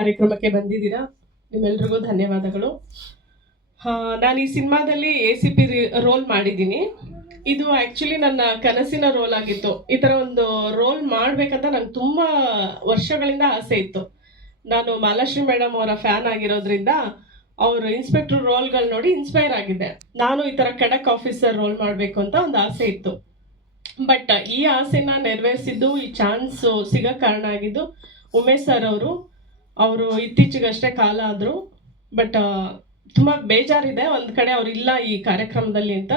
ಕಾರ್ಯಕ್ರಮಕ್ಕೆ ಬಂದಿದ್ದೀರಾ? ನಿಮ್ಮೆಲ್ರಿಗೂ ಧನ್ಯವಾದಗಳು. ನಾನು ಈ ಸಿನಿಮಾದಲ್ಲಿ ಎ ಸಿ ಪಿ ರೋಲ್ ಮಾಡಿದ್ದೀನಿ. ಇದು ಆ್ಯಕ್ಚುಲಿ ನನ್ನ ಕನಸಿನ ರೋಲ್ ಆಗಿತ್ತು. ಈ ಥರ ಒಂದು ರೋಲ್ ಮಾಡಬೇಕಂತ ನಂಗೆ ತುಂಬ ವರ್ಷಗಳಿಂದ ಆಸೆ ಇತ್ತು. ನಾನು ಮಾಲಾಶ್ರೀ ಮೇಡಮ್ ಅವರ ಫ್ಯಾನ್ ಆಗಿರೋದ್ರಿಂದ ಅವರು ಇನ್ಸ್ಪೆಕ್ಟರ್ ರೋಲ್ಗಳು ನೋಡಿ ಇನ್ಸ್ಪೈರ್ ಆಗಿದ್ದೆ. ನಾನು ಈ ಥರ ಖಡಕ್ ಆಫೀಸರ್ ರೋಲ್ ಮಾಡಬೇಕು ಅಂತ ಒಂದು ಆಸೆ ಇತ್ತು. ಬಟ್ ಈ ಆಸೆನ ನೆರವೇರಿಸಿದ್ದು ಈ ಚಾನ್ಸು ಸಿಗೋ ಕಾರಣ ಆಗಿದ್ದು ಉಮೇಶ್ ಸರ್ ಅವರು. ಅವರು ಇತ್ತೀಚೆಗಷ್ಟೇ ಕಾಲ ಆದರು ಬಟ್ ತುಂಬ ಬೇಜಾರಿದೆ. ಒಂದು ಕಡೆ ಅವ್ರು ಇಲ್ಲ ಈ ಕಾರ್ಯಕ್ರಮದಲ್ಲಿ ಅಂತ.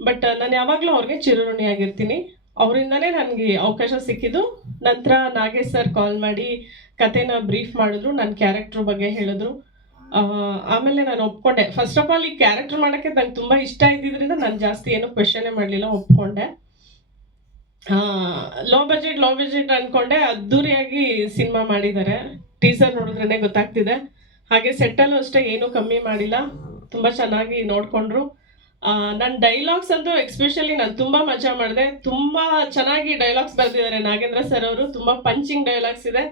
ಬಟ್ ನಾನು ಯಾವಾಗಲೂ ಅವ್ರಿಗೆ ಚಿರಋಣಿಯಾಗಿರ್ತೀನಿ. ಅವರಿಂದನೇ ನನಗೆ ಅವಕಾಶ ಸಿಕ್ಕಿದ್ದು. ನಂತರ ನಾಗೇಶ್ ಸರ್ ಕಾಲ್ ಮಾಡಿ ಕತೆನ ಬ್ರೀಫ್ ಮಾಡಿದ್ರು ನನ್ನ ಕ್ಯಾರೆಕ್ಟ್ರ್ ಬಗ್ಗೆ ಹೇಳಿದ್ರು. ಆಮೇಲೆ ನಾನು ಒಪ್ಕೊಂಡೆ. ಫಸ್ಟ್ ಆಫ್ ಆಲ್ ಈ ಕ್ಯಾರೆಕ್ಟರ್ ಮಾಡೋಕ್ಕೆ ನಂಗೆ ತುಂಬ ಇಷ್ಟ ಇದ್ದಿದ್ರಿಂದ ನಾನು ಜಾಸ್ತಿ ಏನು ಕ್ವೆಶನೇ ಮಾಡಲಿಲ್ಲ, ಒಪ್ಕೊಂಡೆ. ಲೋ ಬಜೆಟ್ ಲೋ ಬಜೆಟ್ ಅಂದ್ಕೊಂಡೆ ಅದ್ದೂರಿಯಾಗಿ ಸಿನಿಮಾ ಮಾಡಿದ್ದಾರೆ. ಟೀಸರ್ ನೋಡಿದ್ರೇ ಗೊತ್ತಾಗ್ತಿದೆ. ಹಾಗೆ ಸೆಟ್ಟಲ್ಲೂ ಅಷ್ಟೇ ಏನೂ ಕಮ್ಮಿ ಮಾಡಿಲ್ಲ. ತುಂಬ ಚೆನ್ನಾಗಿ ನೋಡಿಕೊಂಡ್ರು. ನನ್ನ ಡೈಲಾಗ್ಸ್ ಅಂತೂ ಎಕ್ಸ್ಪೆಷಲಿ ನಾನು ತುಂಬ ಮಜಾ ಮಾಡಿದೆ. ತುಂಬ ಚೆನ್ನಾಗಿ ಡೈಲಾಗ್ಸ್ ಬರೆದಿದ್ದಾರೆ ನಾಗೇಂದ್ರ ಸರ್ ಅವರು. ತುಂಬ ಪಂಚಿಂಗ್ ಡೈಲಾಗ್ಸ್ ಇದೆ.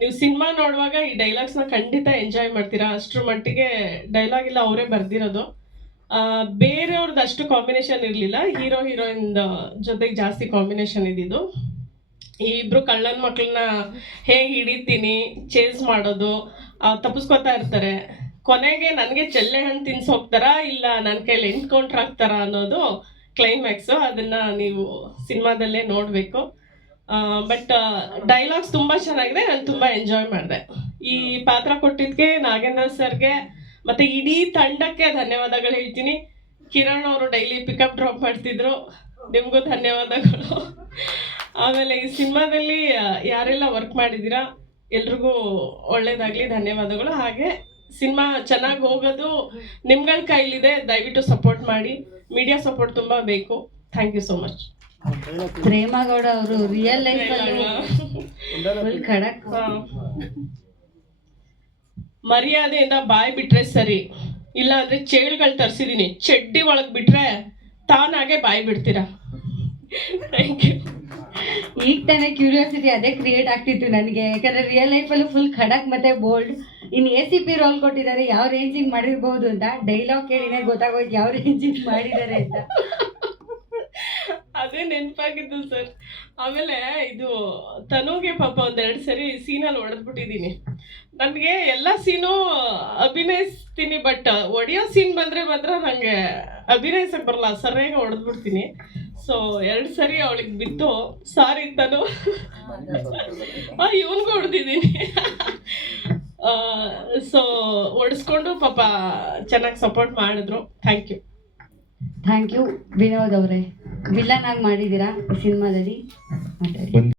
ನೀವು ಸಿನಿಮಾ ನೋಡುವಾಗ ಈ ಡೈಲಾಗ್ಸ್ನ ಖಂಡಿತ ಎಂಜಾಯ್ ಮಾಡ್ತೀರಾ. ಅಷ್ಟ್ರ ಮಟ್ಟಿಗೆ ಡೈಲಾಗ್ ಇಲ್ಲ, ಅವರೇ ಬರೆದಿರೋದು. ಬೇರೆಯವ್ರದ್ದು ಅಷ್ಟು ಕಾಂಬಿನೇಷನ್ ಇರಲಿಲ್ಲ. ಹೀರೋ ಹೀರೋಯಿನ್ ಜೊತೆಗೆ ಜಾಸ್ತಿ ಕಾಂಬಿನೇಷನ್ ಇದ್ದಿದ್ದು. ಈ ಇಬ್ರು ಕಳ್ಳನ ಮಕ್ಕಳನ್ನ ಹೇಗೆ ಹಿಡಿತೀನಿ ಚೇಸ್ ಮಾಡೋದು ತಪ್ಪಿಸ್ಕೊತಾ ಇರ್ತಾರೆ. ಕೊನೆಗೆ ನನಗೆ ಚೆಲ್ಲೆ ಹಣ್ಣು ತಿನ್ಸಿ ಹೋಗ್ತಾರಾ ಇಲ್ಲ ನನ್ನ ಕೈಲಿ ಎನ್ಕೌಂಟ್ರ್ ಆಗ್ತಾರಾ ಅನ್ನೋದು ಕ್ಲೈಮ್ಯಾಕ್ಸು ಅದನ್ನು ನೀವು ಸಿನಿಮಾದಲ್ಲೇ ನೋಡಬೇಕು. ಬಟ್ ಡೈಲಾಗ್ಸ್ ತುಂಬ ಚೆನ್ನಾಗಿದೆ. ನಾನು ತುಂಬ ಎಂಜಾಯ್ ಮಾಡಿದೆ. ಈ ಪಾತ್ರ ಕೊಟ್ಟಿದ್ದಕ್ಕೆ ನಾಗೇಂದ್ರ ಸರ್ಗೆ ಮತ್ತೆ ಇಡೀ ತಂಡಕ್ಕೆ ಧನ್ಯವಾದಗಳು ಹೇಳ್ತೀನಿ. ಕಿರಣ್ ಅವರು ಡೈಲಿ ಪಿಕಪ್ ಡ್ರಾಪ್ ಮಾಡ್ತಿದ್ರು. ನಿಮಗೂ ಧನ್ಯವಾದಗಳು. ಆಮೇಲೆ ಈ ಸಿನಿಮಾದಲ್ಲಿ ಯಾರೆಲ್ಲ ವರ್ಕ್ ಮಾಡಿದ್ದೀರಾ ಎಲ್ರಿಗೂ ಒಳ್ಳೇದಾಗಲಿ ಧನ್ಯವಾದಗಳು. ಹಾಗೆ ಸಿನಿಮಾ ಚೆನ್ನಾಗಿ ಹೋಗೋದು ನಿಮ್ಗಳ ಕೈಲಿದೆ ದಯವಿಟ್ಟು ಸಪೋರ್ಟ್ ಮಾಡಿ. ಮೀಡಿಯಾ ಸಪೋರ್ಟ್ ತುಂಬ ಬೇಕು. Thank you so much Premagowda ಅವರು ರಿಯಲ್ ಲೈಫ್ ಖಡಕ್. ಮರ್ಯಾದೆಯಿಂದ ಬಾಯ್ ಬಿಟ್ರೆ ಸರಿ ಇಲ್ಲ ಅಂದ್ರೆ ಚೇಳುಗಳು ತರಿಸಿದೀನಿ. ಚಡ್ಡಿ ಒಳಗ್ ಬಿಟ್ರೆ ತಾನಾಗೆ ಬಾಯ್ ಬಿಡ್ತೀರಾ? ಥ್ಯಾಂಕ್ ಯು ಈಗ ತಾನೇ ಕ್ಯೂರಿಯಾಸಿಟಿ ಅದೇ ಕ್ರಿಯೇಟ್ ಆಗ್ತಿತ್ತು ನನಗೆ. ಯಾಕಂದ್ರೆ ರಿಯಲ್ ಲೈಫಲ್ಲೂ ಫುಲ್ ಖಡಕ್ ಮತ್ತೆ ಬೋಲ್ಡ್ ಇನ್ನು ಎ ಸಿ ಪಿ ರೋಲ್ ಕೊಟ್ಟಿದ್ದಾರೆ, ಯಾವ ರೇಂಜಿಗೆ ಮಾಡಿರ್ಬೋದು ಅಂತ ಡೈಲಾಗ್ ಕೇಳಿನೇ ಗೊತ್ತಾಗೋಯ್ತು ಯಾವ ರೇಂಜಿಗೆ ಮಾಡಿದ್ದಾರೆ ಅಂತ. ಅದೇ ನೆನಪಾಗಿದ್ದು ಸರ್. ಆಮೇಲೆ ಇದು ತನುಗೆ ಪಾಪ ಒಂದೆರಡು ಸರಿ ಸೀನಲ್ಲಿ ಹೊಡೆದ್ಬಿಟ್ಟಿದ್ದೀನಿ ನನಗೆ ಎಲ್ಲ ಸೀನು ಅಭಿನಯಿಸ್ತೀನಿ ಬಟ್ ಒಡೆಯೋ ಸೀನ್ ಬಂದರೆ ಮಾತ್ರ ನನಗೆ ಅಭಿನಯಿಸಕ್ಕೆ ಬರಲ್ಲ, ಸರಿಯಾಗಿ ಹೊಡೆದ್ಬಿಡ್ತೀನಿ ಸೊ ಎರಡು ಸರಿ ಅವಳಿಗೆ ಬಿತ್ತು ಸಾರಿ ತನು ಇವನ್ಗೂ ಹೊಡೆದಿದ್ದೀನಿ. ಸೊ ಹೊಡೆಸ್ಕೊಂಡು ಪಾಪ ಚೆನ್ನಾಗಿ ಸಪೋರ್ಟ್ ಮಾಡಿದ್ರು. Thank you thank you Vinod ಅವರೇ. ವಿಲನ್ ಆಗಿ ಮಾಡಿದ್ದೀರಾ ಈ ಸಿನಿಮಾದಲ್ಲಿ? ಮಾತಾಡಿ